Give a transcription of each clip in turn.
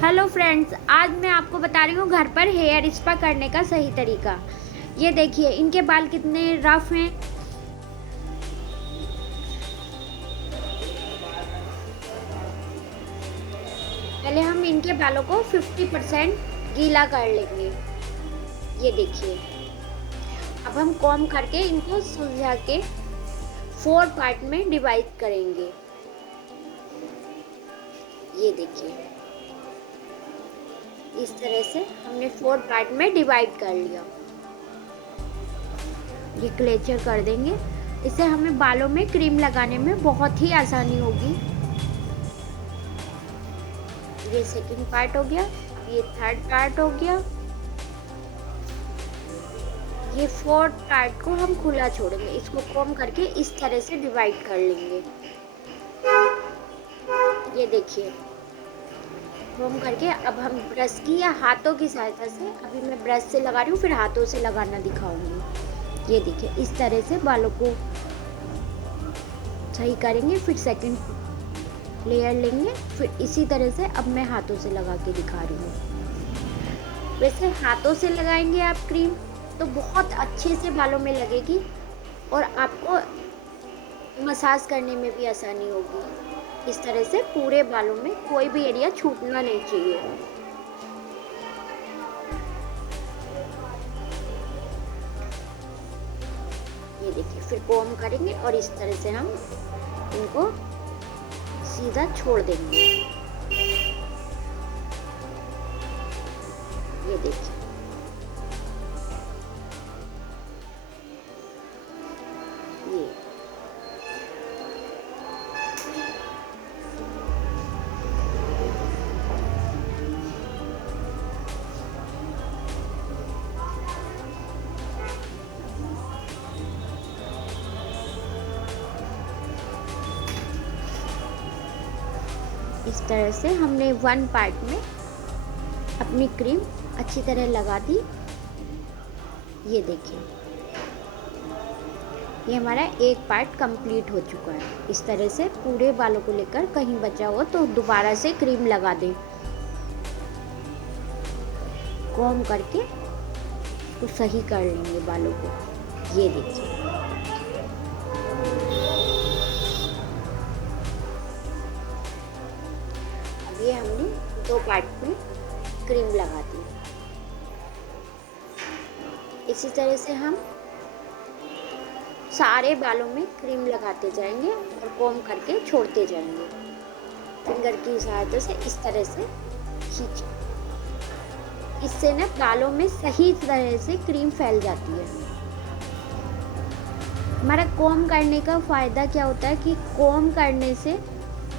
Hello friends, आज मैं आपको बता रही हूँ घर पर हेयर स्पा करने का सही तरीका। ये देखिए इनके बाल कितने रफ हैं। पहले हम इनके बालों को 50% गीला कर लेंगे। ये देखिए, अब हम कॉम्ब करके इनको सुलझा के 4 पार्ट में डिवाइड करेंगे। ये देखिए, इस तरह से हमने 4 पार्ट में डिवाइड कर लिया। ये क्लेचर कर देंगे। इससे हमें बालों में क्रीम लगाने में बहुत ही आसानी होगी। ये सेकंड पार्ट हो गया, ये थर्ड पार्ट हो गया, ये फोर्थ पार्ट को हम खुला छोड़ेंगे। इसको कॉम्ब करके इस तरह से डिवाइड कर लेंगे। ये देखिए, कॉम्ब करके अब हम ब्रश की या हाथों की सहायता से, अभी मैं ब्रश से लगा रही हूँ, फिर हाथों से लगाना दिखाऊंगी। ये देखिए, इस तरह से बालों को सही करेंगे। फिर सेकंड लेयर लेंगे, फिर इसी तरह से अब मैं हाथों से लगा के दिखा रही हूँ। वैसे हाथों से लगाएंगे आप क्रीम तो बहुत अच्छे से बालों में लगेगी और आपको मसाज करने में भी आसानी होगी। इस तरह से पूरे बालों में कोई भी एरिया छूटना नहीं चाहिए। ये देखिए, फिर कॉम्ब करेंगे और इस तरह से हम इनको सीधा छोड़ देंगे। ये देखिए, ये इस तरह से हमने 1 पार्ट में अपनी क्रीम अच्छी तरह लगा दी। ये देखिए, ये हमारा एक पार्ट कंप्लीट हो चुका है। इस तरह से पूरे बालों को लेकर कहीं बचा हो तो दोबारा से क्रीम लगा दें। कॉम्ब करके तो सही कर लेंगे बालों को। ये देखिए, अब ये हमने 2 पार्ट में क्रीम लगा दी। इसी तरह से हम सारे बालों में क्रीम लगाते जाएंगे और कॉम्ब करके छोड़ते जाएंगे। फिंगर की सहायता से इस तरह से खींच, इससे ना बालों में सही तरह से क्रीम फैल जाती है। हमारा कॉम्ब करने का फ़ायदा क्या होता है कि कॉम्ब करने से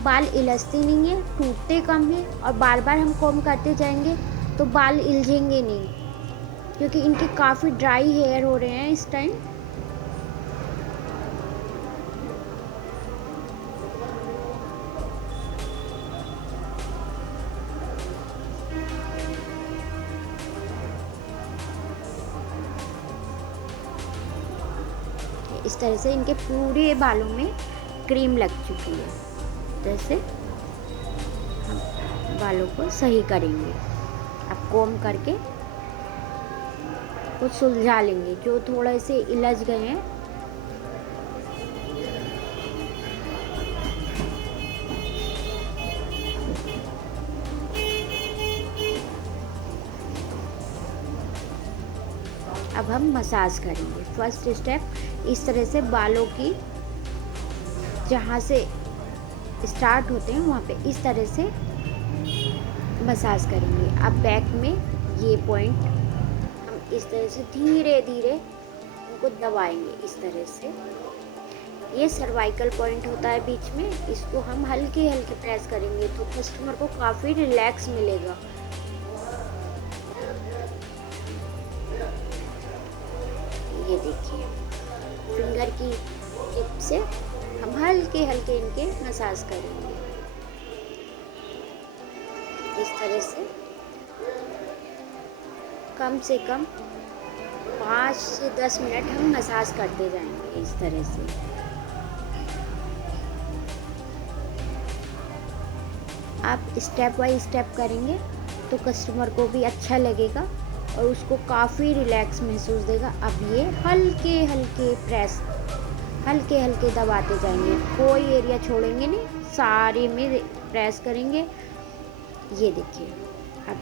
बाल इलझते नहीं है, टूटते कम है और बार बार हम कॉम्ब करते जाएंगे तो बाल इलझेंगे नहीं, क्योंकि इनके काफ़ी ड्राई हेयर हो रहे हैं इस टाइम। इस तरह से इनके पूरे बालों में क्रीम लग चुकी है। जैसे हम बालों को सही करेंगे, अब कॉम्ब करके कुछ सुलझा लेंगे जो थोड़े से इलझ गए हैं। अब हम मसाज करेंगे। फर्स्ट स्टेप, इस तरह से बालों की जहाँ से स्टार्ट होते हैं वहाँ पे इस तरह से मसाज करेंगे। अब बैक में ये पॉइंट हम इस तरह से धीरे धीरे उनको दबाएंगे। इस तरह से ये सर्वाइकल पॉइंट होता है बीच में, इसको हम हल्के हल्के प्रेस करेंगे तो कस्टमर को काफ़ी रिलैक्स मिलेगा। ये देखिए, फिंगर की टिप से हम हल्के हल्के इनके मसाज करेंगे। इस तरह से कम 5 से 10 मिनट हम मसाज करते जाएंगे। इस तरह से आप स्टेप बाय स्टेप करेंगे तो कस्टमर को भी अच्छा लगेगा और उसको काफ़ी रिलैक्स महसूस देगा। अब ये हल्के हल्के प्रेस, हल्के हल्के दबाते जाएंगे, कोई एरिया छोड़ेंगे नहीं, सारे में प्रेस करेंगे। ये देखिए, अब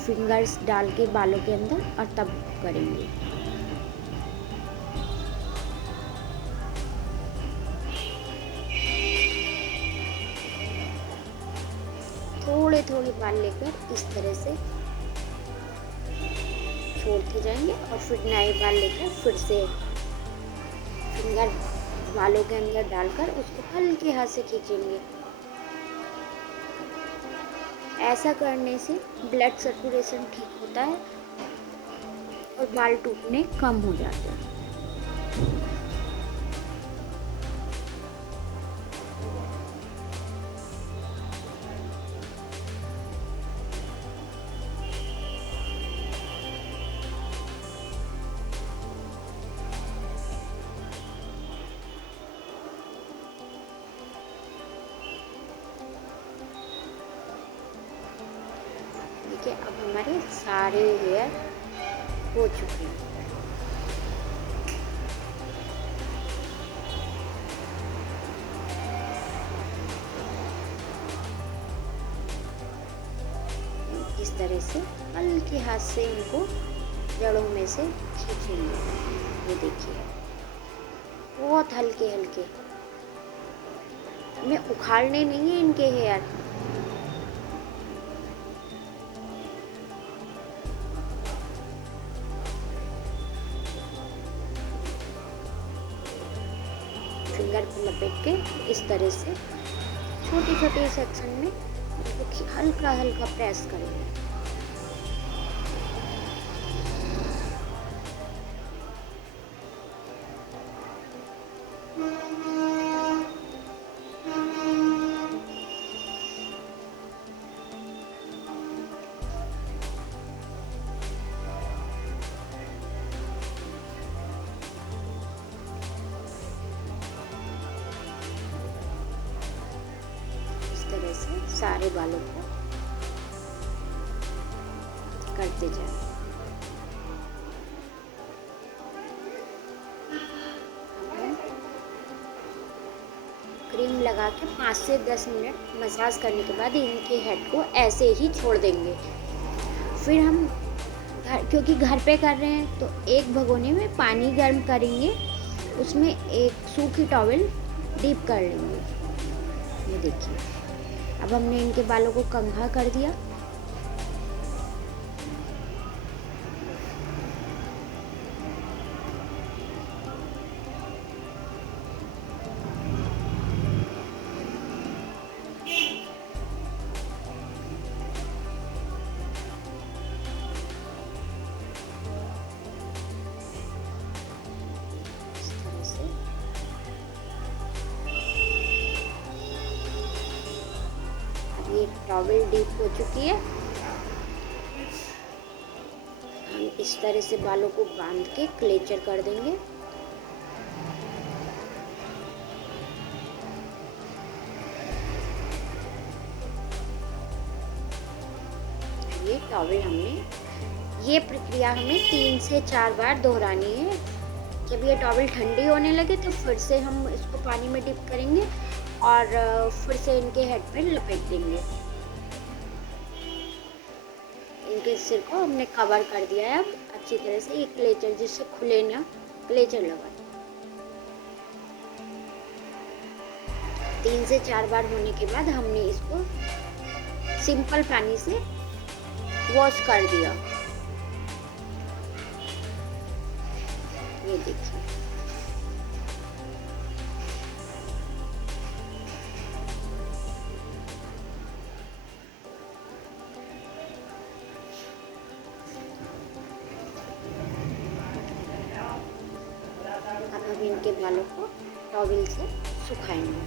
फिंगर्स डाल के बालों के अंदर और तब करेंगे। थोड़े थोड़े बाल लेकर इस तरह से छोड़ते जाएंगे और फिर नए बाल लेकर फिर से फिंगर बालों के अंदर डालकर उसको हल्के हाथ से खींचेंगे। ऐसा करने से ब्लड सर्कुलेशन ठीक होता है और बाल टूटने कम हो जाते हैं। देखिए, अब हमारे सारे हेयर हो चुके हैं। इस तरह से हल्के हाथ से इनको जड़ों में से खींचेंगे। ये देखिए, बहुत हल्के हल्के, हमें उखाड़ने नहीं है इनके हेयर। फिंगर को लपेट के इस तरह से छोटे छोटे सेक्शन में इनको हल्का हल्का प्रेस करेंगे। इस तरह से सारे बालों को करते जाएं। क्रीम लगा के 5 से 10 मिनट मसाज करने के बाद इनके हेड को ऐसे ही छोड़ देंगे। फिर हम क्योंकि घर पे कर रहे हैं तो एक भगोने में पानी गर्म करेंगे, उसमें एक सूखी टॉवल डीप कर लेंगे। ये देखिए, अब हमने इनके बालों को कंघा कर दिया। ये टॉवल डीप हो चुकी है। हम इस तरह से बालों को बांध के क्लेचर कर देंगे। ये टॉवल ये प्रक्रिया हमें 3 से 4 बार दोहरानी है। जब ये टॉवल ठंडी होने लगे तो फिर से हम इसको पानी में डिप करेंगे और फिर से इनके हेड पे लपेट देंगे। इनके सिर को हमने कवर कर दिया है अब अच्छी तरह से। ये क्लेचर जिससे खुले ना, क्लेचर लगाए। 3 से 4 बार होने के बाद हमने इसको सिंपल पानी से वॉश कर दिया। ये देखिए, अब हम इनके बालों को टॉवल से सुखाएंगे।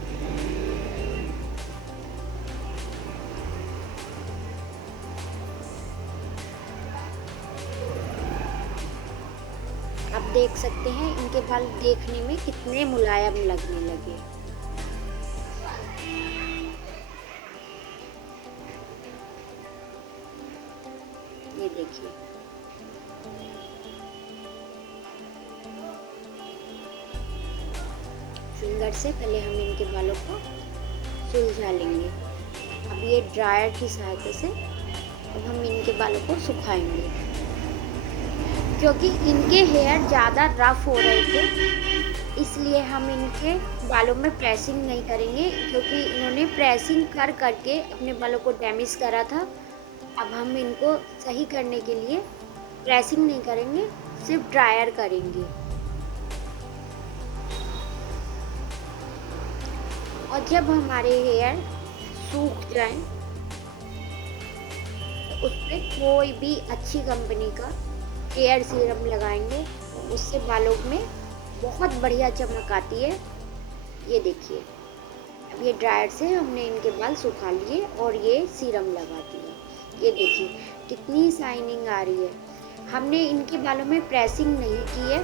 आप देख सकते हैं इनके बाल देखने में कितने मुलायम लगने लगे। देखिए। फिंगर से पहले हम इनके बालों को सुलझा लेंगे। अब ये ड्रायर की सहायता से अब हम इनके बालों को सुखाएंगे, क्योंकि इनके हेयर ज़्यादा रफ हो रहे थे, इसलिए हम इनके बालों में प्रेसिंग नहीं करेंगे, क्योंकि इन्होंने प्रेसिंग कर करके अपने बालों को डैमेज करा था। अब हम इनको सही करने के लिए प्रेसिंग नहीं करेंगे, सिर्फ ड्रायर करेंगे। और जब हमारे हेयर सूख जाएं, तो उस पे कोई भी अच्छी कंपनी का हेयर सीरम लगाएंगे, उससे बालों में बहुत बढ़िया चमक आती है। ये देखिए, अब ये ड्रायर से हमने इनके बाल सुखा लिए और ये सीरम लगा दिया। ये देखिए कितनी शाइनिंग आ रही है। हमने इनके बालों में प्रेसिंग नहीं की है,